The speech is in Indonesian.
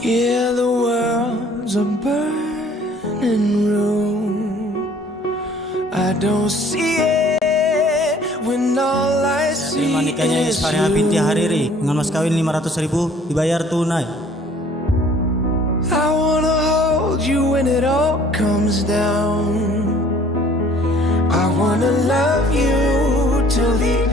Yeah, the world's a burning room. I don't see it when all I see Terima nikahnya is Isfaria binti you. Hariri dengan mas kawin 500.000 dibayar tunai. I wanna hold you when it all comes down. I wanna love you till the